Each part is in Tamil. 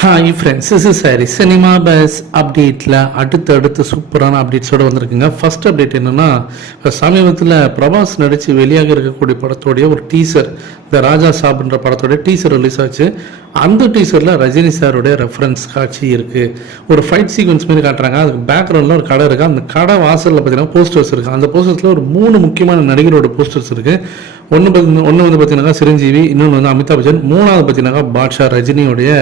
Hi friends, this is Harry. Cinema base அப்டேட்டில் அடுத்தடுத்து சூப்பரான அப்டேட்ஸோடு வந்திருக்குங்க. ஃபர்ஸ்ட் அப்டேட் என்னென்னா, சமீபத்தில் பிரபாஸ் நடித்து வெளியாக இருக்கக்கூடிய படத்தோடைய ஒரு டீசர், இந்த ராஜா சாப்ன்ற படத்தோடைய டீசர் ரிலீஸ் ஆச்சு. அந்த டீசரில் ரஜினி சாருடைய ரெஃபரன்ஸ் காட்சி இருக்குது. ஒரு ஃபைட் சீக்வன்ஸ் மாரி காட்டுறாங்க. அதுக்கு பேக்ரவுண்டில் ஒரு கடை இருக்குது. அந்த கடை வாசலில் பார்த்தீங்கன்னா போஸ்டர்ஸ் இருக்குது. அந்த போஸ்டர்ஸில் ஒரு 3 முக்கியமான நடிகரோட போஸ்டர்ஸ் இருக்குது. ஒன்று வந்து பார்த்தீங்கன்னா சிரஞ்சீவி, இன்னொன்று வந்து அமிதாப் பச்சன், மூணாவது பார்த்தீங்கன்னா பாட்ஷா ரஜினியோடைய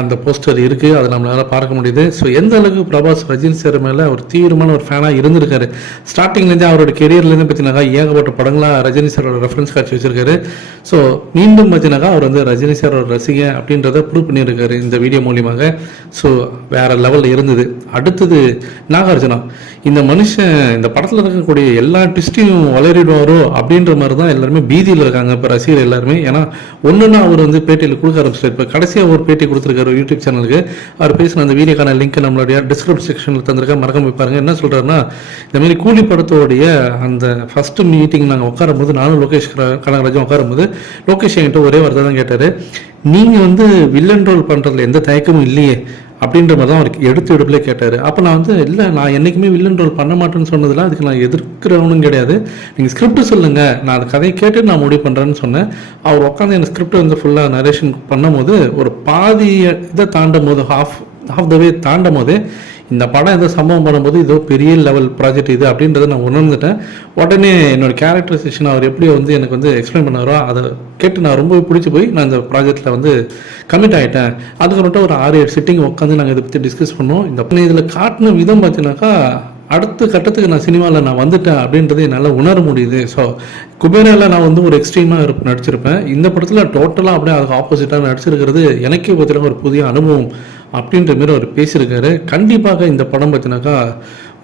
அந்த போஸ்டர் இருக்குது. அதை நம்மளால் பார்க்க முடியுது. ஸோ எந்த அளவுக்கு பிரபாஸ் ரஜினி சார் மேலே ஒரு தீவிரமான ஒரு ஃபேனாக இருந்திருக்காரு. ஸ்டார்டிங்லேருந்தே அவரோட கெரியர்லேருந்து பார்த்தீங்கன்னா ஏகப்பட்ட படங்களாக ரஜினி சாரோட ரெஃபரன்ஸ் காட்சி வச்சிருக்காரு. ஸோ மீண்டும் பார்த்தீங்கன்னா அவர் வந்து ரஜினி சாரோட ரசிகன் அப்படின்றத ப்ரூவ் பண்ணியிருக்காரு இந்த வீடியோ மூலியமாக. ஸோ வேற லெவலில் இருந்தது. அடுத்தது நாகார்ஜுனா, இந்த மனுஷன் இந்த படத்தில் இருக்கக்கூடிய எல்லா ட்விஸ்டையும் வளரிடுவாரோ அப்படின்ற மாதிரி தான் எல்லாருமே பீதியில் இருக்காங்க இப்போ ரசிகர் எல்லாருமே. ஏன்னா ஒன்றுன்னா அவர் வந்து பேட்டியில் கொடுக்க ஆரம்பிச்சிட்டார். இப்போ கடைசியாக ஒரு பேட்டி கொடுத்துருக்காரு யூடியூப் சேனலுக்கு. அவர் பேசின அந்த வீடியோக்கான லிங்க் நம்மளுடைய டிஸ்கிரிப்ஷன் செக்ஷனில் தந்திருக்க, மறக்காம வைப்பாருங்க. என்ன சொல்கிறாருன்னா, இந்த மாதிரி கூலி படத்தோடைய அந்த ஃபர்ஸ்ட் மீட்டிங் நாங்கள் உட்காரும்போது, நானும் லோகேஷ் கனகராஜும் உட்காரும்போது, லோகேஷ் என்கிட்ட ஒரே வார்த்தை தான் கேட்டார், நீங்கள் வந்து வில்லன் ரோல் பண்ணுறதுல எந்த தயக்கமும் இல்லையே அப்படின்ற மாதிரி தான் அவருக்கு எடுத்து எடுப்பிலே கேட்டார். அப்போ நான் வந்து இல்லை, நான் என்றைக்குமே வில்லன் ரோல் பண்ண மாட்டேன்னு சொன்னதில்ல, அதுக்கு நான் எதிர்க்கிறவனும் கிடையாது, நீங்கள் ஸ்கிரிப்ட் சொல்லுங்கள், நான் அந்த கதையை கேட்டு நான் முடிவு பண்ணுறேன்னு சொன்னேன். அவர் உட்காந்து எனக்கு ஸ்கிரிப்ட் வந்து ஃபுல்லாக நரேஷன் பண்ணும் போது, ஒரு பாதி இதை தாண்டும் போது, ஹாஃப் த வே தாண்டும் போது, இந்த படம் ஏதோ சம்பவம் பண்ணும்போது இதோ பெரிய லெவல் ப்ராஜெக்ட் இது அப்படின்றத நான் உணர்ந்துட்டேன். உடனே என்னோட கேரக்டரைசேஷன் அவர் எப்படி வந்து எனக்கு வந்து எக்ஸ்பிளைன் பண்ணாரோ அதை கேட்டு நான் ரொம்ப பிடிச்சி போய் நான் இந்த ப்ராஜெக்டில் வந்து கமிட் ஆகிட்டேன். அதுக்கப்புறம் ஒரு 6-7 சிட்டிங் உட்காந்து நாங்கள் இதை பற்றி டிஸ்கஸ் பண்ணோம். இந்த இதில் காட்டின விதம் பார்த்தீங்கன்னாக்கா, அடுத்த கட்டத்துக்கு நான் சினிமாவில் நான் வந்துட்டேன் அப்படின்றத என்னால் உணர முடியுது. ஸோ குபேராவில் நான் வந்து ஒரு எக்ஸ்ட்ரீமாக நடிச்சிருப்பேன். இந்த படத்தில் டோட்டலாக அப்படியே அதுக்கு ஆப்போசிட்டாக நடிச்சிருக்கிறது எனக்கே பார்த்தீங்கன்னா ஒரு புதிய அனுபவம் அப்படின்ற மாரி அவர் பேசியிருக்காரு. கண்டிப்பாக இந்த படம் பார்த்தீங்கன்னாக்கா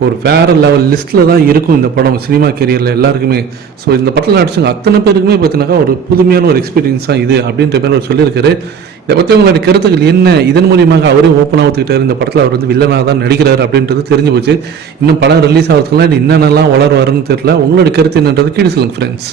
ஒரு வேறு லெவல் லிஸ்ட்டில் தான் இருக்கும் இந்த படம் சினிமா கேரியரில் எல்லாருக்குமே. ஸோ இந்த படத்தில் நடிச்சுங்க அத்தனை பேருக்குமே பார்த்தீங்கன்னாக்கா ஒரு புதுமையான ஒரு எக்ஸ்பீரியன்ஸாக இது அப்படின்ற மாதிரி அவர் சொல்லியிருக்காரு. இதை பற்றி உங்களுடைய கருத்துக்கள் என்ன? இதன் மூலியமாக அவரே ஓப்பனாக ஒத்துக்கிட்டார், இந்த படத்தில் அவர் வந்து வில்லனாக தான் நடிக்கிறார் அப்படின்றது தெரிஞ்சு போச்சு. இன்னும் படம் ரிலீஸ் ஆகிறதுக்குலாம் என்னென்னலாம் வளருவாருன்னு தெரியல. உங்களுடைய கருத்து என்னன்றது கீழே சொல்லுங்கள் ஃப்ரெண்ட்ஸ்.